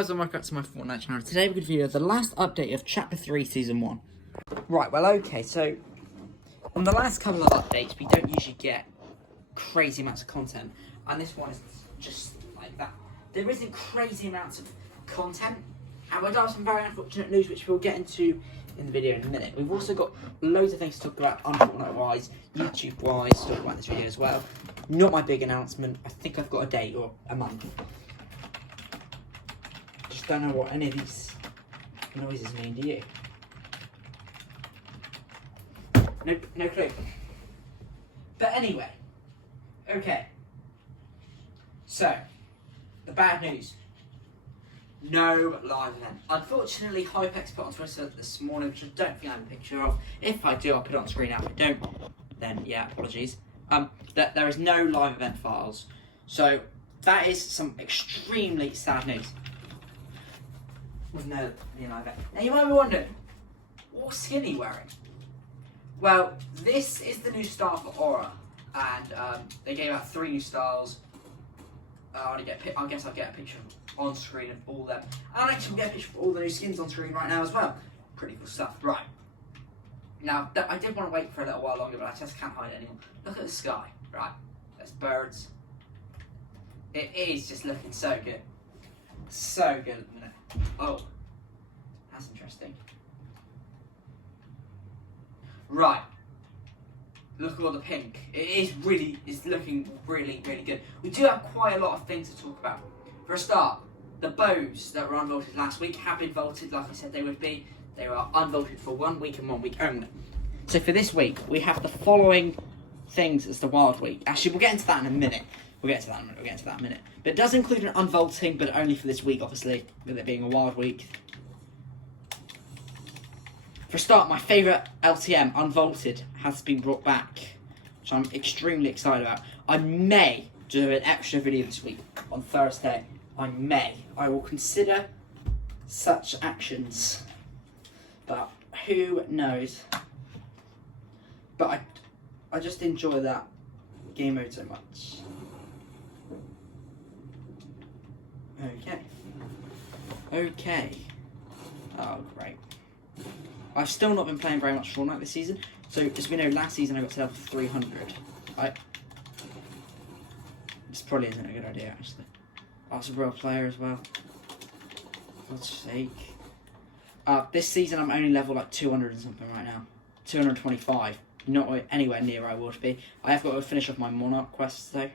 guys, and welcome back to my Fortnite channel. Today we're going to review the last update of Chapter 3 Season 1. Right, well, okay, so on the last couple of updates, we don't usually get crazy amounts of content, and this one is just like that. There isn't crazy amounts of content, and we've got some very unfortunate news, which we'll get into in the video in a minute. We've also got loads of things to talk about, Unfortnite-wise, YouTube-wise, to talk about in this video as well. Not my big announcement. I think I've got a date or a month. Just don't know what any of these noises mean to you. No clue. But anyway, okay. So, the bad news. No live event. Unfortunately, Hypex put on Twitter this morning, which I don't think I have a picture of. If I do, I'll put it on screen now. If I don't, then yeah, apologies. That there is no live event files. So, that is some extremely sad news. With no live event. Now, you might be wondering, what skin are you wearing? Well, this is the new style for Aura, and they gave out 3 new styles. I guess I'll get a picture on screen of all of them. I'll actually get a picture of all the new skins on screen right now as well. Pretty cool stuff. Right. Now, I did want to wait for a little while longer, but I just can't hide it anymore. Look at the sky, right? There's birds. It is just looking so good. So good at the minute. Oh, that's interesting. Right. Look at all the pink. It's looking really, really good. We do have quite a lot of things to talk about. For a start, the bows that were unvaulted last week have been vaulted like I said they would be. They were unvaulted for 1 week and 1 week only. So for this week, we have the following things as the wild week. Actually, we'll get into that in a minute. We'll get into that in a minute. But it does include an unvaulting, but only for this week, obviously, with it being a wild week. For a start, my favourite LTM, Unvaulted, has been brought back, which I'm extremely excited about. I may do an extra video this week, on Thursday. I will consider such actions, but who knows. But I just enjoy that game mode so much. Okay. Oh, great. I've still not been playing very much Fortnite this season, so as we know, last season I got to level 300, right? This probably isn't a good idea, actually. I was a real player as well. For God's sake. This season I'm only level like 200 and something right now. 225. Not anywhere near where I would be. I have got to finish off my Monarch quests though.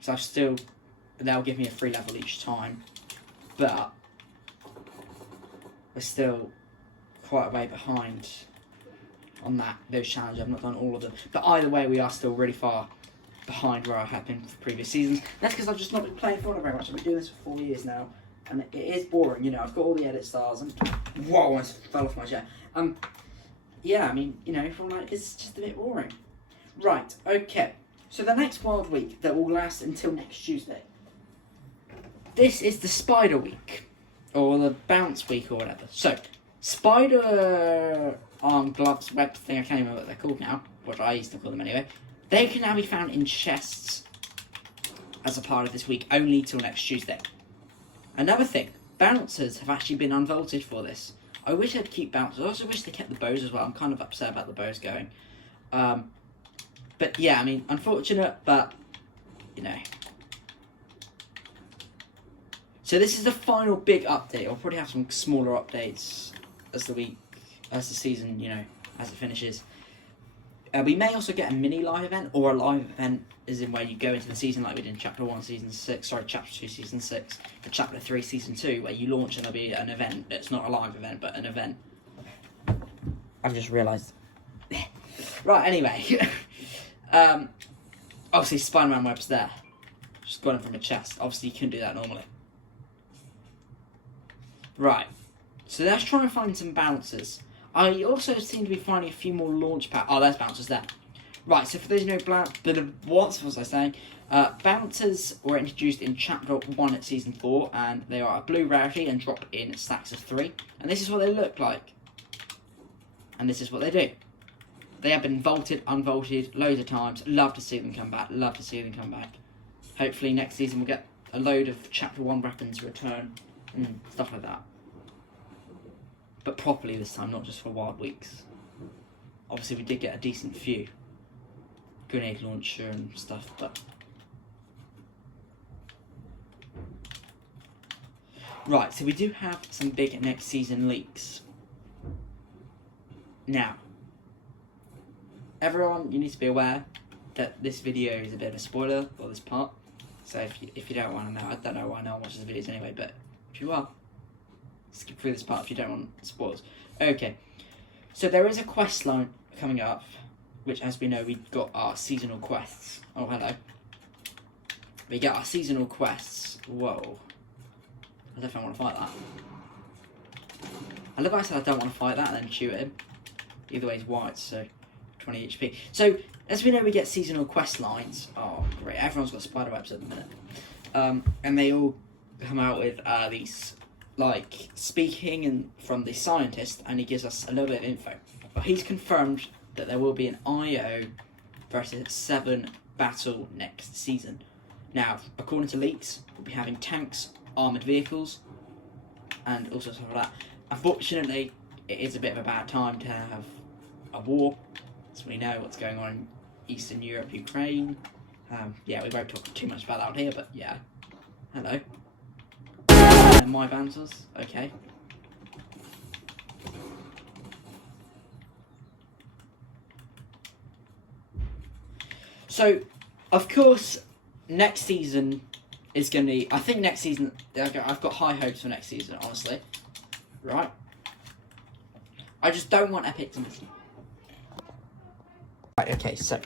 So they'll give me a free level each time. But we're still quite a way behind on those challenges. I've not done all of them. But either way, we are still really far behind where I have been for previous seasons. That's because I've just not been playing Fortnite very much. I've been doing this for 4 years now. And it is boring, you know. I've got all the edit styles and... Whoa, I fell off my chair. Yeah, I mean, you know, Fortnite is just a bit boring. Right, okay. So the next Wild Week that will last until next Tuesday. This is the Spider Week. Or the Bounce Week or whatever. So, spider arm gloves, web thing, I can't even remember what they're called now. What I used to call them anyway. They can now be found in chests as a part of this week, only till next Tuesday. Another thing, bouncers have actually been unvaulted for this. I wish they'd keep bouncers. I also wish they kept the bows as well. I'm kind of upset about the bows going. But yeah, I mean, unfortunate, but, you know. So this is the final big update. I'll probably have some smaller updates as the season, you know, as it finishes. We may also get a mini live event, or a live event as in where you go into the season like we did in Chapter 1 Season 6, sorry, Chapter 2 Season 6, and Chapter 3 Season 2, where you launch and there'll be an event. It's not a live event, but an event. I've just realised. Right, anyway. Obviously Spider-Man web's there. Just got him from a chest. Obviously you couldn't do that normally. Right, so let's try and find some bouncers. I also seem to be finding a few more launch pads. Oh, there's bouncers there. Right, so for those who know, what was I saying? Bouncers were introduced in Chapter 1 at Season 4, and they are a blue rarity and drop in stacks of 3. And this is what they look like. And this is what they do. They have been vaulted, unvaulted loads of times. Love to see them come back. Hopefully next season we'll get a load of Chapter 1 weapons return and stuff like that. But properly this time, not just for Wild Weeks. Obviously we did get a decent few. Grenade launcher and stuff, but... Right, so we do have some big next season leaks. Now, everyone, you need to be aware that this video is a bit of a spoiler for this part. So if you don't want to know, I don't know why no one watches the videos anyway, but if you are, skip through this part if you don't want spoilers. Okay, so there is a quest line coming up, which, as we know, we got our seasonal quests. Oh, hello. We get our seasonal quests. Whoa. I don't know if I want to fight that. I love how I said I don't want to fight that and then shoot him. Either way, he's white, so 20 HP. So, as we know, we get seasonal quest lines. Oh, great. Everyone's got spiderwebs at the minute. And they all come out with these, like, speaking and from the scientist, and he gives us a little bit of info. But he's confirmed that there will be an IO versus 7 battle next season. Now, according to leaks, we'll be having tanks, armoured vehicles, and all sorts of that. Unfortunately, it is a bit of a bad time to have a war, as we know what's going on in Eastern Europe, Ukraine. Yeah, we won't talk too much about that out here, but yeah. Hello. My Vantas, okay. So, of course, next season is going to be... I think next season... I've got high hopes for next season, honestly. Right? I just don't want Epic to miss. Right, okay, so...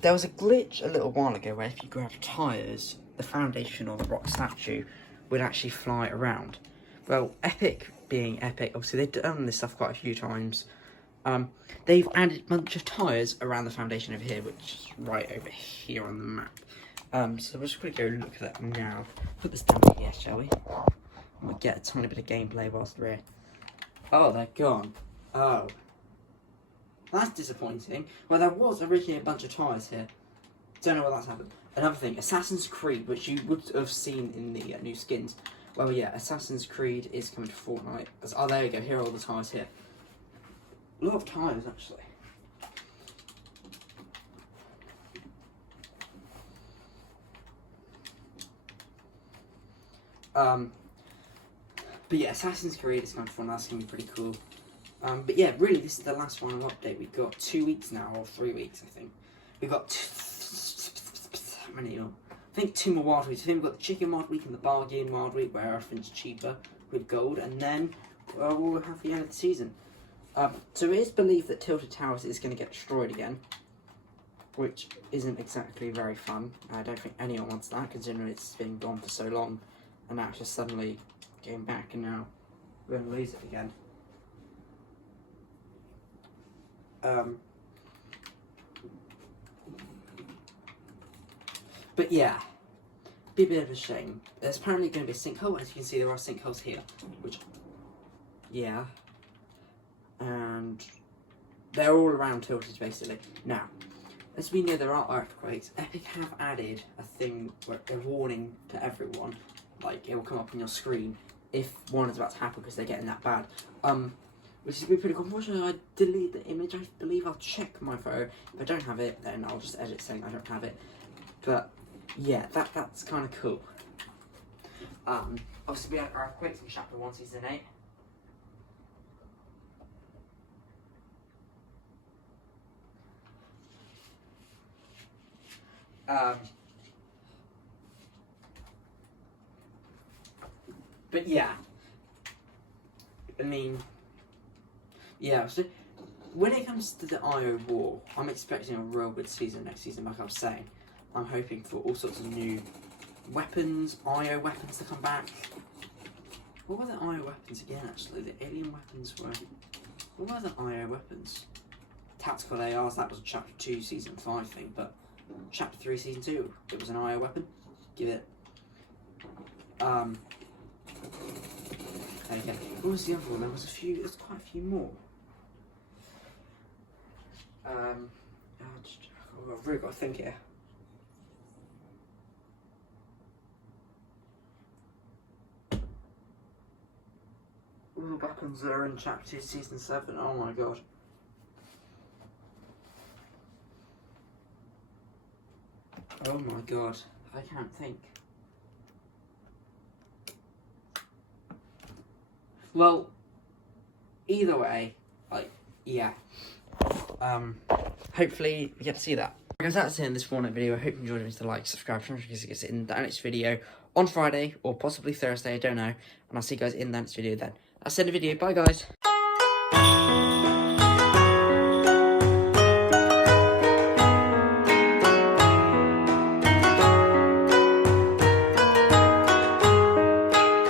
There was a glitch a little while ago where if you grab tyres, the foundation or the rock statue would actually fly around. Well, Epic being Epic, obviously they've done this stuff quite a few times. They've added a bunch of tyres around the foundation over here, which is right over here on the map. So we're just going to go look at that now. Put this down here, shall we? We'll get a tiny bit of gameplay whilst we're here. Oh, they're gone. Oh. That's disappointing. Well, there was originally a bunch of tyres here. Don't know what that's happened. Another thing, Assassin's Creed, which you would have seen in the new skins. Well, yeah, Assassin's Creed is coming to Fortnite. Oh, there you go. Here are all the tyres here. A lot of tyres, actually. But yeah, Assassin's Creed is going to Fortnite. That's going to be pretty cool. But yeah, really, this is the last final update. We've got 2 weeks now, or 3 weeks, I think. We've got how many more? I think 2 more Wild Weeks. I think we've got the Chicken Wild Week and the Bargain Wild Week, where everything's cheaper with gold, and then we'll have the end of the season. So it is believed that Tilted Towers is going to get destroyed again, which isn't exactly very fun. I don't think anyone wants that, considering it's been gone for so long, and now it's just suddenly getting back, and now we're going to lose it again. But yeah, be a bit of a shame. There's apparently going to be a sinkhole. As you can see, there are sinkholes here, which, yeah, and they're all around Tilted, basically. Now, as we know, there are earthquakes. Epic have added a thing, where a warning to everyone, like it will come up on your screen if one is about to happen because they're getting that bad. Which is pretty cool. Unfortunately, I delete the image. I believe I'll check my photo. If I don't have it, then I'll just edit saying I don't have it. But yeah, that's kind of cool. Obviously, we had earthquakes in Chapter 1, Season 8. But yeah, I mean, yeah, so when it comes to the IO War, I'm expecting a real good season next season, like I was saying. I'm hoping for all sorts of new weapons, IO weapons to come back. What were the IO weapons again, actually? The alien weapons were... What were the IO weapons? Tactical ARs, that was Chapter 2, Season 5 thing, but Chapter 3, Season 2, it was an IO weapon. Give it... Okay, what was the other one? There was quite a few more. I've really got to think here. We're back on Zero in Chapter 2, Season 7. Oh my god. Oh my god. I can't think. Well, either way, like, yeah. Hopefully we get to see that. Guys, that's it in this Fortnite video. I hope you enjoyed it. Please like, subscribe, turn on notifications in the next video on Friday or possibly Thursday, I don't know. And I'll see you guys in the next video then. That's the end of the video. Bye guys.